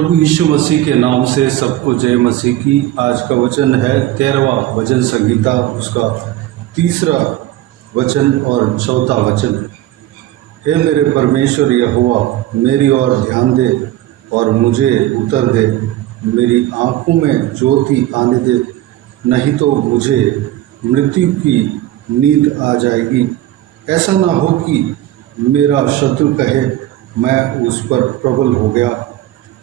प्रभु यीशु मसीह के नाम से सबको जय मसीह की। आज का वचन है 13वां वचन संहिता, उसका 3रा वचन और 4था वचन। हे मेरे परमेश्वर यहोवा, मेरी ओर ध्यान दे और मुझे उत्तर दे, मेरी आंखों में ज्योति आने दे, नहीं तो मुझे मृत्यु की नींद आ जाएगी। ऐसा ना हो कि मेरा शत्रु कहे मैं उस पर प्रबल हो गया,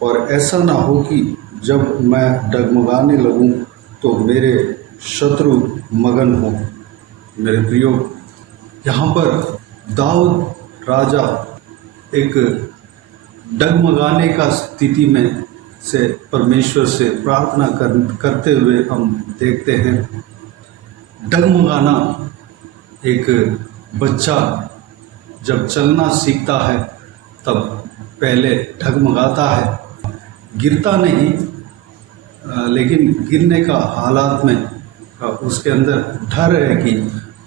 और ऐसा ना हो कि जब मैं डगमगाने लगूं तो मेरे शत्रु मगन हो। मेरे प्रियो, यहाँ पर दाऊद राजा एक डगमगाने का स्थिति में से परमेश्वर से प्रार्थना करते हुए हम देखते हैं। डगमगाना, एक बच्चा जब चलना सीखता है तब पहले डगमगाता है, गिरता नहीं, लेकिन गिरने का हालात में उसके अंदर डर है कि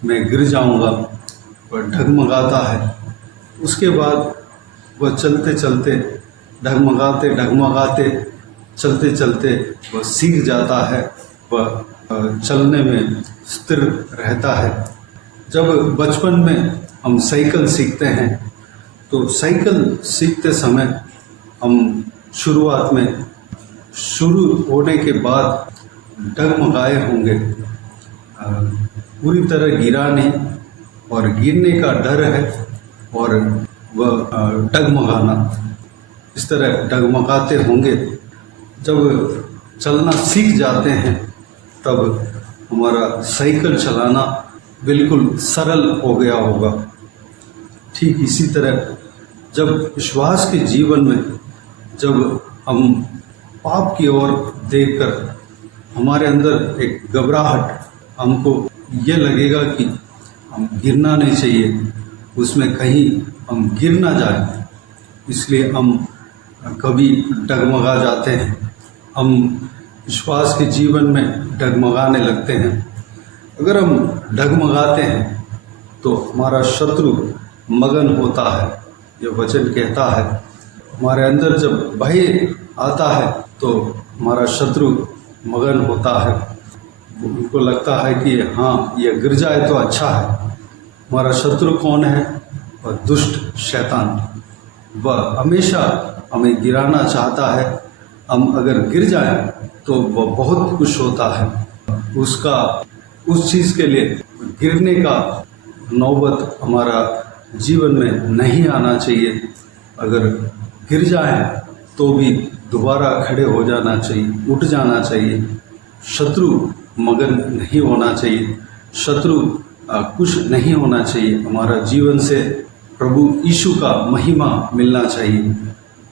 मैं गिर जाऊंगा, वह डगमगाता है। उसके बाद वह चलते चलते डगमगाते चलते चलते वह सीख जाता है, वह चलने में स्थिर रहता है। जब बचपन में हम साइकिल सीखते हैं तो साइकिल सीखते समय हम शुरुआत में शुरू होने के बाद डगमगाए होंगे, पूरी तरह गिरा नहीं, और गिरने का डर है और वह डगमगाना, इस तरह डगमगाते होंगे। जब चलना सीख जाते हैं तब हमारा साइकिल चलाना बिल्कुल सरल हो गया होगा। ठीक इसी तरह जब विश्वास के जीवन में जब हम पाप की ओर देखकर हमारे अंदर एक घबराहट, हमको ये लगेगा कि हम गिरना नहीं चाहिए, उसमें कहीं हम गिर ना जाए, इसलिए हम कभी डगमगा जाते हैं, हम विश्वास के जीवन में डगमगाने लगते हैं। अगर हम डगमगाते हैं तो हमारा शत्रु मगन होता है। यह वचन कहता है, हमारे अंदर जब भय आता है तो हमारा शत्रु मगन होता है। उनको लगता है कि हाँ, यह गिर जाए तो अच्छा है। हमारा शत्रु कौन है? वह दुष्ट शैतान। वह हमेशा हमें गिराना चाहता है। हम अगर गिर जाएं तो वह बहुत खुश होता है। उसका उस चीज़ के लिए गिरने का नौबत हमारा जीवन में नहीं आना चाहिए। अगर गिर जाएं तो भी दोबारा खड़े हो जाना चाहिए, उठ जाना चाहिए। शत्रु मगन नहीं होना चाहिए, शत्रु खुश नहीं होना चाहिए। हमारा जीवन से प्रभु यीशु का महिमा मिलना चाहिए।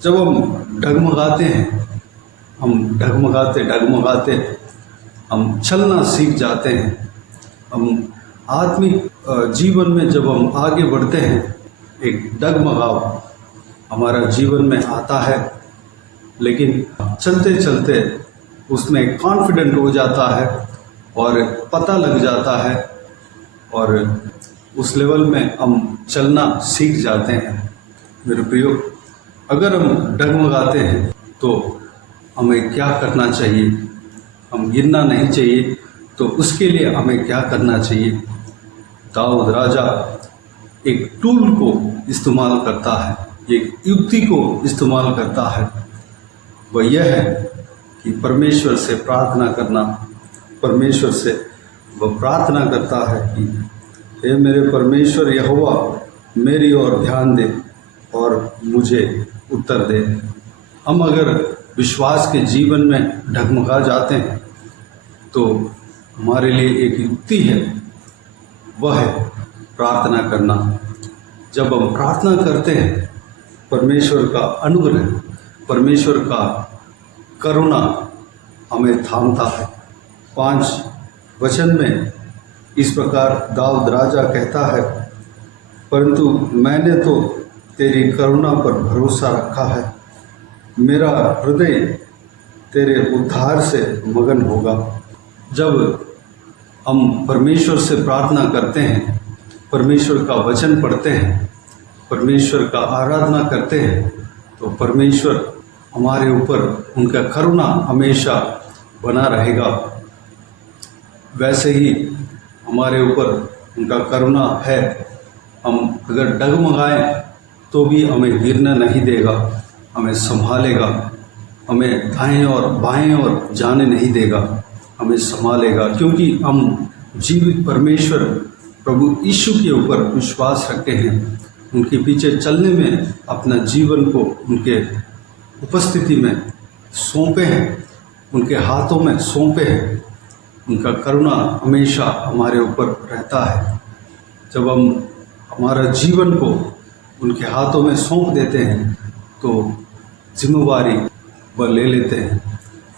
जब हम डगमगाते हैं, हम डगमगाते हम चलना सीख जाते हैं। हम आत्मिक जीवन में जब हम आगे बढ़ते हैं, एक डगमगाव हमारा जीवन में आता है, लेकिन चलते चलते उसमें कॉन्फिडेंट हो जाता है और पता लग जाता है, और उस लेवल में हम चलना सीख जाते हैं। मेरे प्रियो, अगर हम डगमगाते हैं तो हमें क्या करना चाहिए? हम गिरना नहीं चाहिए, तो उसके लिए हमें क्या करना चाहिए? दाऊद राजा एक टूल को इस्तेमाल करता है, एक युक्ति को इस्तेमाल करता है। वह यह है कि परमेश्वर से प्रार्थना करना। परमेश्वर से वह प्रार्थना करता है कि हे मेरे परमेश्वर यहोवा, मेरी ओर ध्यान दे और मुझे उत्तर दे। हम अगर विश्वास के जीवन में डगमगा जाते हैं तो हमारे लिए एक युक्ति है, वह है प्रार्थना करना। जब हम प्रार्थना करते हैं, परमेश्वर का अनुग्रह, परमेश्वर का करुणा हमें थामता है। 5 वचन में इस प्रकार दाऊद राजा कहता है, परंतु मैंने तो तेरी करुणा पर भरोसा रखा है, मेरा हृदय तेरे उद्धार से मगन होगा। जब हम परमेश्वर से प्रार्थना करते हैं, परमेश्वर का वचन पढ़ते हैं, परमेश्वर का आराधना करते हैं, तो परमेश्वर हमारे ऊपर उनका करुणा हमेशा बना रहेगा, वैसे ही हमारे ऊपर उनका करुणा है। हम अगर डगमगाएं तो भी हमें गिरना नहीं देगा, हमें संभालेगा, हमें दाएं और बाएं और जाने नहीं देगा, हमें संभालेगा, क्योंकि हम जीवित परमेश्वर प्रभु यीशु के ऊपर विश्वास रखते हैं। उनके पीछे चलने में अपना जीवन को उनके उपस्थिति में सौंपे हैं, उनके हाथों में सौंपे हैं। उनका करुणा हमेशा हमारे ऊपर रहता है। जब हम हमारा जीवन को उनके हाथों में सौंप देते हैं तो जिम्मेवारी वह ले लेते हैं,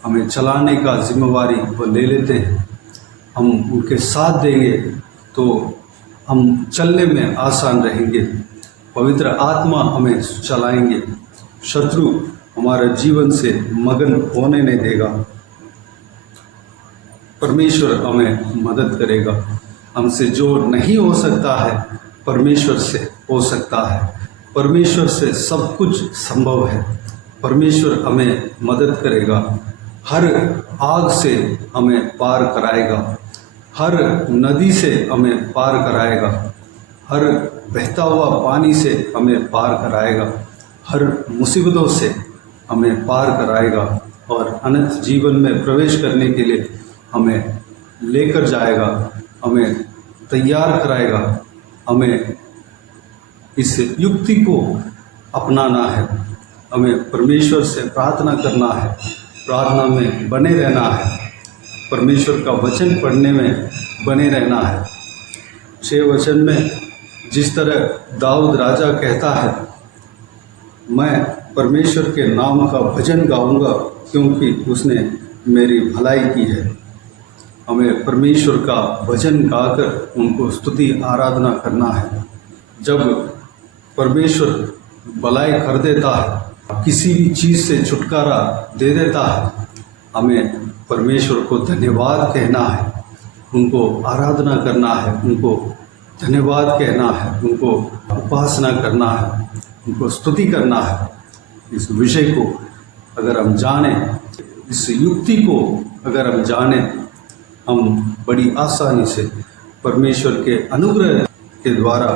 हमें चलाने का जिम्मेवारी वह ले लेते हैं। हम उनके साथ देंगे तो हम चलने में आसान रहेंगे, पवित्र आत्मा हमें चलाएंगे, शत्रु हमारे जीवन से मगन होने नहीं देगा। परमेश्वर हमें मदद करेगा। हमसे जो नहीं हो सकता है परमेश्वर से हो सकता है। परमेश्वर से सब कुछ संभव है। परमेश्वर हमें मदद करेगा, हर आग से हमें पार कराएगा, हर नदी से हमें पार कराएगा, हर बहता हुआ पानी से हमें पार कराएगा, हर मुसीबतों से हमें पार कराएगा और अनंत जीवन में प्रवेश करने के लिए हमें लेकर जाएगा, हमें तैयार कराएगा। हमें इस युक्ति को अपनाना है, हमें परमेश्वर से प्रार्थना करना है, प्रार्थना में बने रहना है, परमेश्वर का वचन पढ़ने में बने रहना है। 6 वचन में जिस तरह दाऊद राजा कहता है, मैं परमेश्वर के नाम का भजन गाऊंगा क्योंकि उसने मेरी भलाई की है। हमें परमेश्वर का भजन गाकर उनको स्तुति आराधना करना है। जब परमेश्वर भलाई कर देता है, किसी भी चीज़ से छुटकारा दे देता है, हमें परमेश्वर को धन्यवाद कहना है, उनको आराधना करना है, उनको धन्यवाद कहना है, उनको उपासना करना है, उनको स्तुति करना है। इस विषय को अगर हम जानें, इस युक्ति को अगर हम जानें, हम बड़ी आसानी से परमेश्वर के अनुग्रह के द्वारा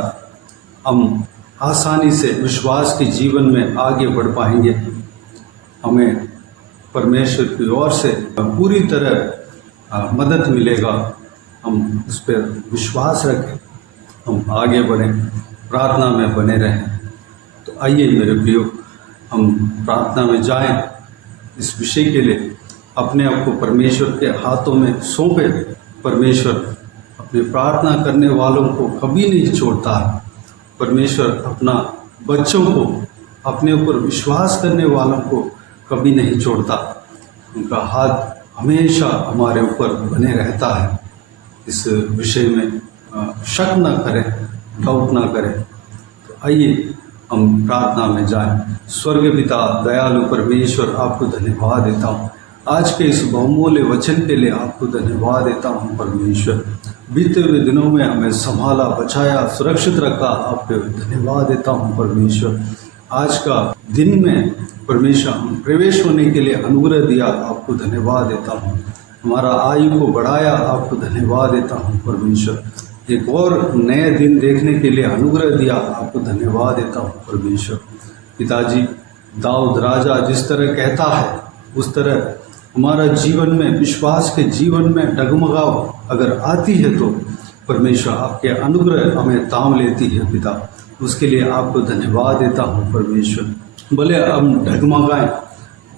हम आसानी से विश्वास के जीवन में आगे बढ़ पाएंगे। हमें परमेश्वर की ओर से पूरी तरह मदद मिलेगा। हम उस पर विश्वास रखें, हम आगे बढ़ें, प्रार्थना में बने रहें। तो आइए मेरे प्रियो, हम प्रार्थना में जाएं। इस विषय के लिए अपने आप को परमेश्वर के हाथों में सौंपे। परमेश्वर अपने प्रार्थना करने वालों को कभी नहीं छोड़ता। परमेश्वर अपना बच्चों को, अपने ऊपर विश्वास करने वालों को कभी नहीं छोड़ता। उनका हाथ हमेशा हमारे ऊपर बने रहता है। इस विषय में शक न करें, डाउट ना करें। तो आइए हम प्रार्थना में जाएं। स्वर्ग पिता दयालु परमेश्वर, आपको धन्यवाद देता हूँ आज के इस बहुमूल्य वचन के लिए। आपको धन्यवाद देता हूँ परमेश्वर। बीते हुए दिनों में हमें संभाला, बचाया, सुरक्षित रखा, आपको धन्यवाद देता हूँ परमेश्वर। आज का दिन में परमेश्वर प्रवेश होने के लिए अनुग्रह दिया, आपको धन्यवाद देता हूँ। हमारा आयु को बढ़ाया, आपको धन्यवाद देता हूँ परमेश्वर। एक और नए दिन देखने के लिए अनुग्रह दिया, आपको धन्यवाद देता हूँ परमेश्वर। पिताजी, दाऊद राजा जिस तरह कहता है उस तरह हमारा जीवन में, विश्वास के जीवन में डगमगाव अगर आती है तो परमेश्वर आपके अनुग्रह हमें ताम लेती है पिता। उसके लिए आपको धन्यवाद देता हूँ परमेश्वर। भले हम डगमगाएं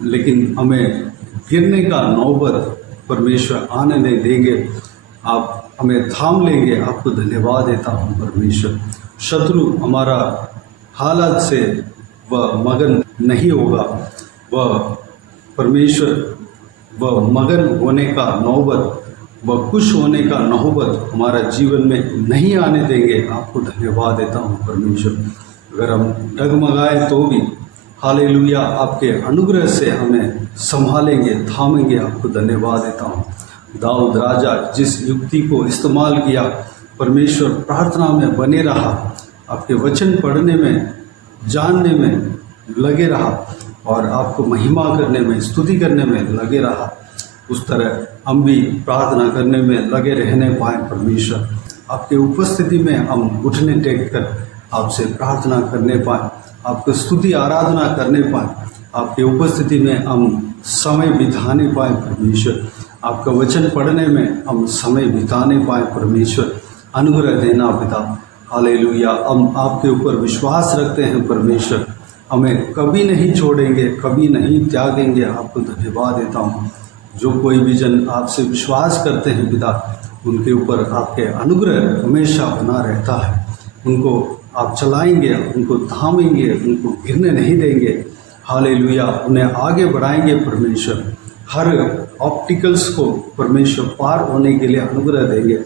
लेकिन हमें गिरने का नौबत परमेश्वर आने नहीं देंगे। आप हमें थाम लेंगे, आपको धन्यवाद देता हूँ परमेश्वर। शत्रु हमारा हालत से वह मगन नहीं होगा, वह परमेश्वर वह मगन होने का नौबत, वह खुश होने का नौबत हमारा जीवन में नहीं आने देंगे। आपको धन्यवाद देता हूँ परमेश्वर। अगर हम डगमगाए तो भी हालेलुया आपके अनुग्रह से हमें संभालेंगे, थामेंगे। आपको धन्यवाद देता हूँ। दाऊद राजा जिस युक्ति को इस्तेमाल किया, परमेश्वर प्रार्थना में बने रहा, आपके वचन पढ़ने में, जानने में लगे रहा और आपको महिमा करने में, स्तुति करने में लगे रहा, उस तरह हम भी प्रार्थना करने में लगे रहने पाएँ। परमेश्वर आपके उपस्थिति में हम घुटने टेक कर आपसे प्रार्थना करने पाएँ, आपको स्तुति आराधना करने पाएँ, आपके उपस्थिति में हम समय बिताने पाएँ। परमेश्वर आपका वचन पढ़ने में हम समय बिताने पाएँ। परमेश्वर अनुग्रह देना पिता। हालेलुया। हम आपके ऊपर विश्वास रखते हैं परमेश्वर, हमें कभी नहीं छोड़ेंगे, कभी नहीं त्यागेंगे। आपको धन्यवाद देता हूँ। जो कोई भी जन आपसे विश्वास करते हैं पिता, उनके ऊपर आपके अनुग्रह हमेशा बना रहता है। उनको आप चलाएंगे, उनको थामेंगे, उनको गिरने नहीं देंगे। हालेलुया। उन्हें आगे बढ़ाएंगे परमेश्वर। हर ऑब्स्टिकल्स को परमेश्वर पार होने के लिए अनुग्रह देंगे।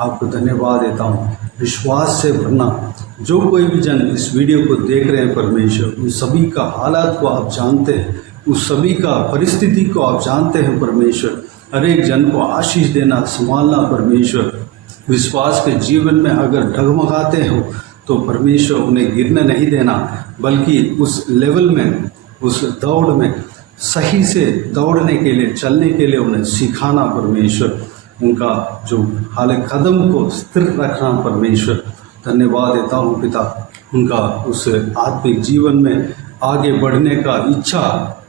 आपको धन्यवाद देता हूँ। विश्वास से भरना। जो कोई भी जन इस वीडियो को देख रहे हैं परमेश्वर, उन सभी का हालात को आप जानते हैं, उस सभी का परिस्थिति को आप जानते हैं परमेश्वर। हर एक जन को आशीष देना, संभालना परमेश्वर। विश्वास के जीवन में अगर डगमगाते हो तो परमेश्वर उन्हें गिरने नहीं देना, बल्कि उस लेवल में, उस दौड़ में सही से दौड़ने के लिए, चलने के लिए उन्हें सिखाना परमेश्वर। उनका जो हाल कदम को स्थिर रखना परमेश्वर। धन्यवाद देता हूँ पिता। उनका उस आत्मिक जीवन में आगे बढ़ने का इच्छा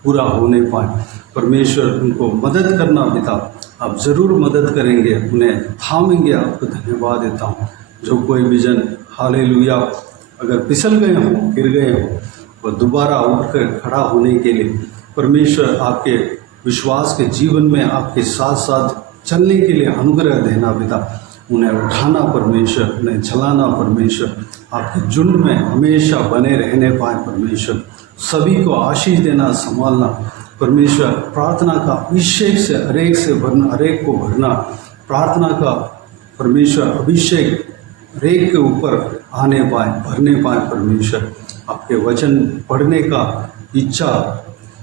पूरा होने पाए परमेश्वर। उनको मदद करना पिता, आप ज़रूर मदद करेंगे, उन्हें थामेंगे। आपको धन्यवाद देता हूँ। जो कोई भी जन हालेलुया अगर फिसल गए हों, गिर गए हों, वो दोबारा उठकर खड़ा होने के लिए परमेश्वर आपके विश्वास के जीवन में आपके साथ साथ चलने के लिए अनुग्रह देना पिता। उन्हें उठाना परमेश्वर, उन्हें चलाना परमेश्वर। आपके झुंड में हमेशा बने रहने पाए परमेश्वर। सभी को आशीष देना, संभालना परमेश्वर। प्रार्थना का अभिषेक से हरेक से भरना, हरेक को भरना। प्रार्थना का परमेश्वर अभिषेक हरेक के ऊपर आने पाए, भरने पाए परमेश्वर। आपके वचन पढ़ने का इच्छा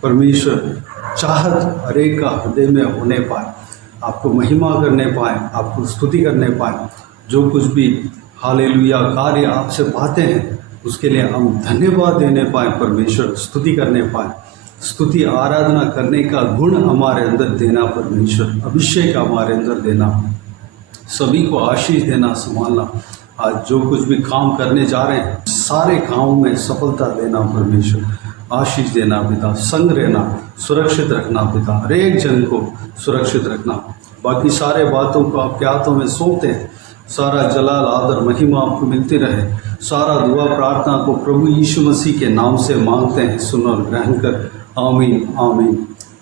परमेश्वर, चाहत हरेक का हृदय में होने पाए। आपको महिमा करने पाए, आपको स्तुति करने पाए। जो कुछ भी हालेलुया कार्य आपसे पाते हैं, उसके लिए हम धन्यवाद देने पाए परमेश्वर। स्तुति करने पाए, स्तुति आराधना करने का गुण हमारे अंदर देना परमेश्वर। अभिषेक हमारे अंदर देना, सभी को आशीष देना, संभालना। आज जो कुछ भी काम करने जा रहे हैं, सारे कामों में सफलता देना परमेश्वर। आशीष देना पिता, संग रहना, सुरक्षित रखना पिता, हर एक जन को सुरक्षित रखना। बाकी सारे बातों को आपके हाथों में सौंपते हैं। सारा जलाल, आदर, महिमा आपको मिलती रहे। सारा दुआ प्रार्थना को प्रभु यीशु मसीह के नाम से मांगते हैं, सुन और ग्रहण कर। आमीन आमीन।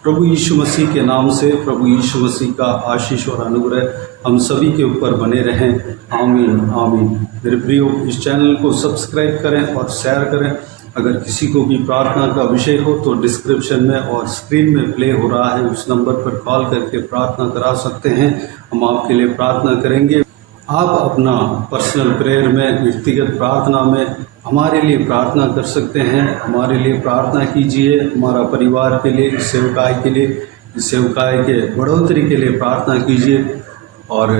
प्रभु यीशु मसीह के नाम से प्रभु यीशु मसीह का आशीष और अनुग्रह हम सभी के ऊपर बने रहें। आमीन आमीन। मेरे प्रियो, इस चैनल को सब्सक्राइब करें और शेयर करें। अगर किसी को भी प्रार्थना का विषय हो तो डिस्क्रिप्शन में और स्क्रीन में प्ले हो रहा है, उस नंबर पर कॉल करके प्रार्थना करा सकते हैं। हम आपके लिए प्रार्थना करेंगे। आप अपना पर्सनल प्रेयर में, व्यक्तिगत प्रार्थना में हमारे लिए प्रार्थना कर सकते हैं। हमारे लिए प्रार्थना कीजिए, हमारा परिवार के लिए, इस सेवकाई के लिए, इस सेवकाई के बढ़ोतरी के लिए प्रार्थना कीजिए और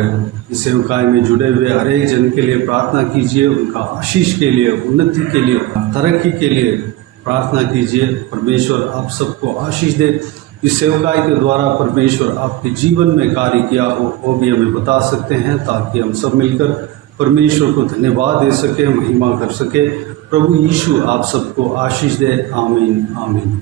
इस सेवकाई में जुड़े हुए हर एक जन के लिए प्रार्थना कीजिए। उनका आशीष के लिए, उन्नति के लिए, तरक्की के लिए प्रार्थना कीजिए। परमेश्वर आप सबको आशीष दे। इस सेवकाई के द्वारा परमेश्वर आपके जीवन में कार्य किया हो वो भी हमें बता सकते हैं, ताकि हम सब मिलकर परमेश्वर को धन्यवाद दे सके, महिमा कर सके। प्रभु यीशु आप सबको आशीष दे। आमीन आमीन।